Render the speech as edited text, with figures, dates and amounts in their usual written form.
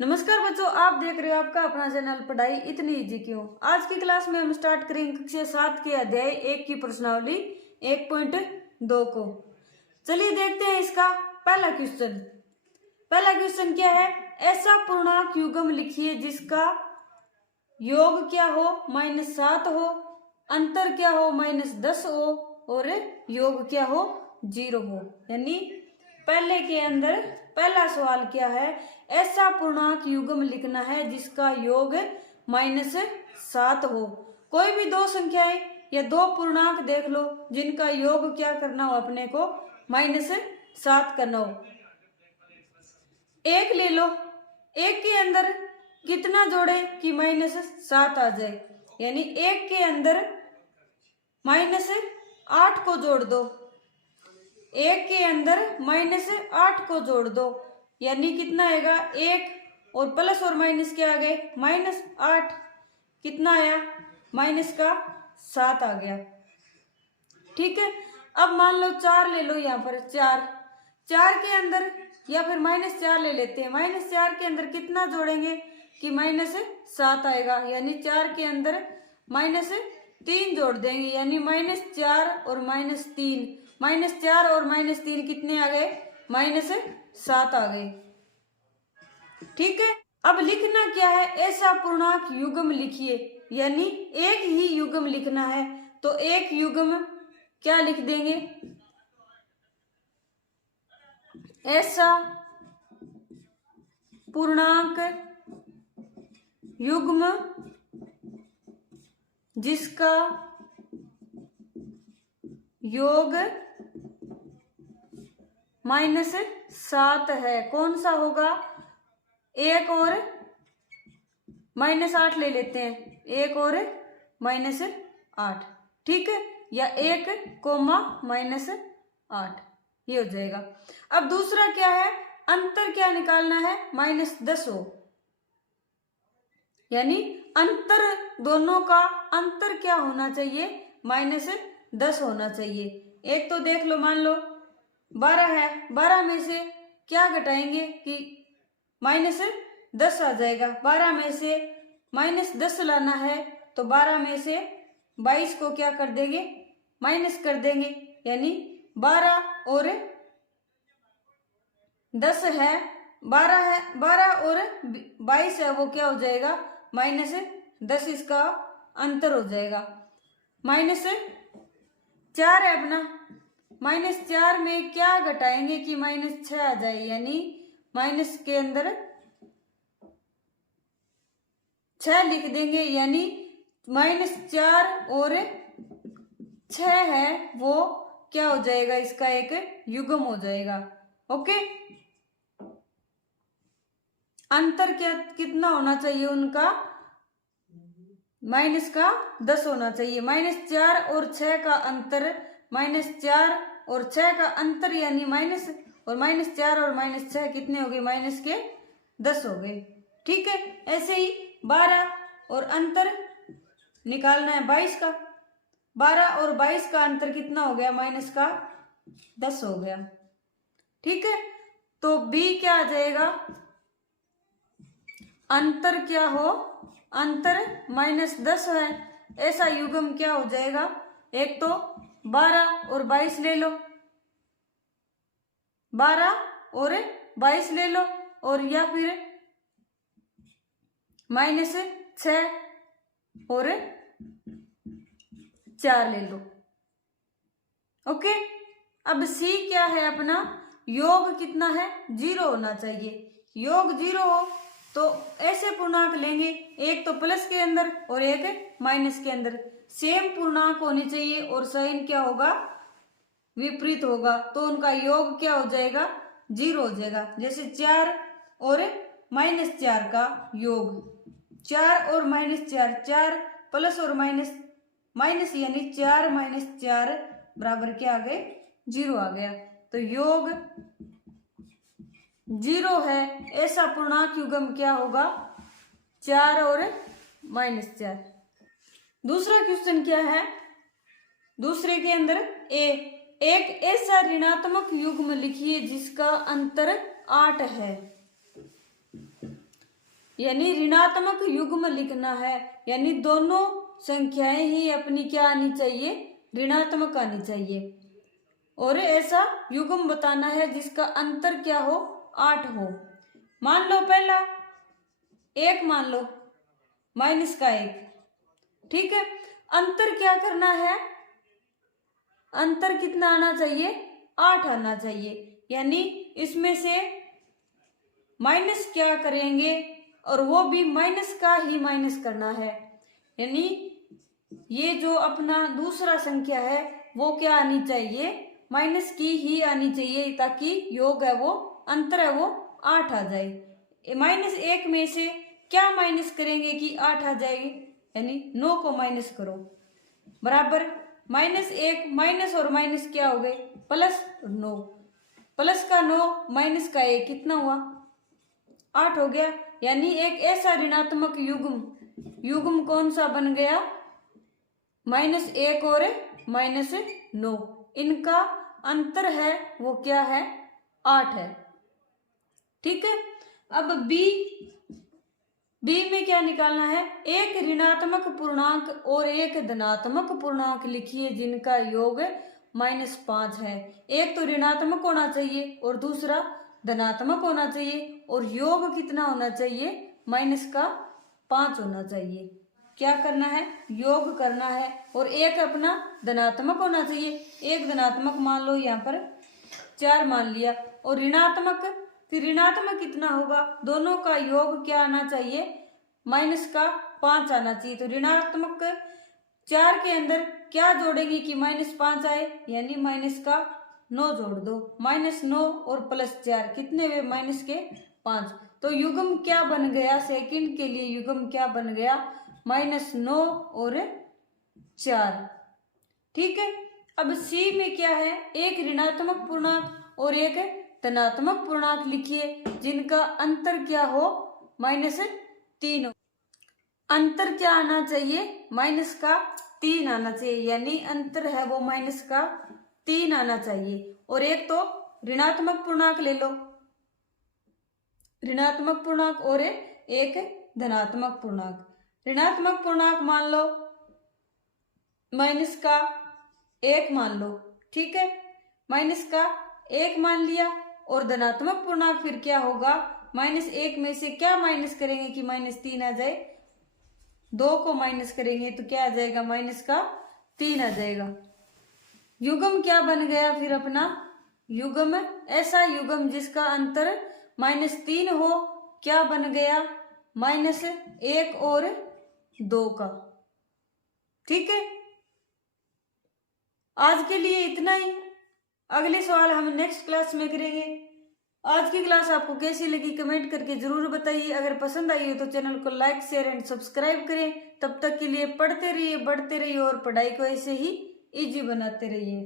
नमस्कार बच्चों, आप देख रहे हो आपका अपना चैनल पढ़ाई इतनी इजी क्यों। आज की क्लास में हम स्टार्ट करेंगे कक्षा 7 के अध्याय 1 की प्रश्नावली 1.2 को। चलिए देखते हैं इसका पहला क्वेश्चन। पहला क्वेश्चन क्या है? ऐसा पूर्णांक युग्म लिखिए जिसका योग क्या हो -7 हो, अंतर क्या हो -10 हो और योग क्या हो 0 हो। यानी पहले के अंदर पहला सवाल क्या है? ऐसा पूर्णांक युग्म लिखना है जिसका योग -7 हो। कोई भी दो संख्याएं या दो पूर्णांक देख लो जिनका योग क्या करना हो, अपने को -7 करना हो। एक ले लो, एक के अंदर कितना जोड़े कि -7 आ जाए। यानी एक के अंदर -8 को जोड़ दो, एक के अंदर -8 को जोड़ दो। यानी कितना आएगा? एक और प्लस और माइनस क्या आ गए? -8। कितना आया? -7 आ गया। ठीक है। अब मान लो 4 ले लो, यहाँ पर 4 के अंदर या फिर -4 ले लेते हैं। -4 के अंदर कितना जोड़ेंगे कि -7 आएगा। यानी 4 के अंदर -3 जोड़ देंगे, यानी -4 और -3, -4 और -3 कितने आ गए? -7 आ गए। ठीक है। अब लिखना क्या है? ऐसा पूर्णांक युग्म लिखिए, यानी एक ही युग्म लिखना है। तो एक युग्म क्या लिख देंगे? ऐसा पूर्णांक युग्म जिसका योग -7 है। कौन सा होगा? एक और -8 ले लेते हैं, एक और -8। ठीक है, या 1, -8, ये हो जाएगा। अब दूसरा क्या है? अंतर क्या निकालना है? -10 हो। यानी अंतर, दोनों का अंतर क्या होना चाहिए? -10 होना चाहिए। एक तो देख लो, मान लो 12 है, 12 में से क्या घटाएंगे कि -10 आ जाएगा। 12 में से -10 लाना है तो 12 में से 22 को क्या कर देंगे? माइनस कर देंगे। यानी 12 और 10 है, 12 और 22 है, वो क्या हो जाएगा? -10। इसका अंतर हो जाएगा। -4 है अपना, -4 में क्या घटाएंगे कि -6 आ जाए। यानी माइनस के अंदर 6 लिख देंगे। यानी -4 और 6 है, वो क्या हो जाएगा? इसका एक युग्म हो जाएगा। ओके। अंतर क्या कितना होना चाहिए उनका? -10 होना चाहिए। -4 और 6 का अंतर, -4 और 6 का अंतर यानी माइनस, और -4 और -6 कितने हो गए? -10 हो गए। ठीक है। ऐसे ही 12 और अंतर निकालना है 22 का। 12 और 22 का अंतर कितना हो गया? -10 हो गया। ठीक है। तो बी क्या आ जाएगा? अंतर क्या हो? अंतर -10 है। ऐसा युग्म क्या हो जाएगा? एक तो 12 और 22 ले लो, 12 और 22 ले लो, और या फिर -6 और 4 ले लो। ओके। अब सी क्या है अपना? योग कितना है? 0 होना चाहिए। योग 0 हो तो ऐसे पूर्णांक लेंगे, एक तो प्लस के अंदर और एक माइनस के अंदर। सेम पूर्णांक होने चाहिए और साइन क्या होगा? विपरीत होगा। तो उनका योग क्या हो जाएगा? 0 हो जाएगा। जैसे 4 और -4 का योग, 4 और -4, 4 प्लस और माइनस, माइनस यानी 4 - 4 बराबर क्या आ गए? 0 आ गया। तो योग 0 है। ऐसा पूर्णांक युग्म क्या होगा? 4 और -4। दूसरा क्वेश्चन क्या है? दूसरे के अंदर एक ऐसा ऋणात्मक युग्म लिखिए जिसका अंतर 8 है। यानी ऋणात्मक युग्म लिखना है, यानी दोनों संख्याएं ही अपनी क्या आनी चाहिए, ऋणात्मक आनी चाहिए। और ऐसा युग्म बताना है जिसका अंतर क्या हो, 8 हो। मान लो पहला 1 मान लो, माइनस का 1, ठीक है। अंतर क्या करना है, अंतर कितना आना चाहिए, 8 आना चाहिए। यानी इसमें से माइनस क्या करेंगे, और वो भी माइनस का ही माइनस करना है। यानी ये जो अपना दूसरा संख्या है वो क्या आनी चाहिए, माइनस की ही आनी चाहिए, ताकि योग है वो, अंतर है वो 8 आ जाए। -1 में से क्या माइनस करेंगे कि 8 आ जाएगी, यानी 9 को माइनस करो, बराबर -1 माइनस और माइनस क्या हो गए, +9, प्लस का 9 माइनस का 1 कितना हुआ, 8 हो गया। यानी एक ऐसा ऋणात्मक युग्म कौन सा बन गया, -1 और -9, इनका अंतर है वो क्या है, 8 है, ठीक है। अब बी में क्या निकालना है, एक ऋणात्मक पूर्णांक और एक धनात्मक पूर्णांक लिखिए जिनका योग -5 है। एक तो ऋणात्मक होना चाहिए और दूसरा धनात्मक होना चाहिए, और योग कितना होना चाहिए, -5 होना चाहिए। क्या करना है, योग करना है, और एक अपना धनात्मक होना चाहिए। एक धनात्मक मान लो, यहाँ पर 4 मान लिया, और ऋणात्मक, फिर ऋणात्मक कितना होगा, दोनों का योग क्या आना चाहिए, -5 आना चाहिए। तो ऋणात्मक 4 के अंदर क्या जोड़ेंगे कि -5 आए, यानी -9 जोड़ दो, -9 और +4 कितने हुए, -5। तो युग्म क्या बन गया, सेकंड के लिए युग्म क्या बन गया, -9 और 4, ठीक है। अब सी में क्या है, एक ऋणात्मक पूर्णांक और एक धनात्मक पूर्णांक लिखिए जिनका अंतर क्या हो, -3 हो। अंतर क्या आना चाहिए, -3 आना चाहिए, यानी अंतर है वो -3 आना चाहिए। और एक तो ऋणात्मक पूर्णांक ले लो, ऋणात्मक पूर्णांक, और एक धनात्मक पूर्णांक। ऋणात्मक पूर्णांक मान लो -1 मान लो, ठीक है, -1 मान लिया, और धनात्मक पूर्णांक फिर क्या होगा, -1 में से क्या माइनस करेंगे कि -3 आ जाए, 2 को माइनस करेंगे तो क्या आ जाएगा, -3 आ जाएगा। युग्म क्या बन गया फिर अपना, युग्म ऐसा युग्म जिसका अंतर -3 हो, क्या बन गया, -1 और 2 का, ठीक है। आज के लिए इतना ही, अगले सवाल हम नेक्स्ट क्लास में करेंगे। आज की क्लास आपको कैसी लगी कमेंट करके जरूर बताइए। अगर पसंद आई हो तो चैनल को लाइक शेयर एंड सब्सक्राइब करें। तब तक के लिए पढ़ते रहिए, बढ़ते रहिए और पढ़ाई को ऐसे ही इजी बनाते रहिए।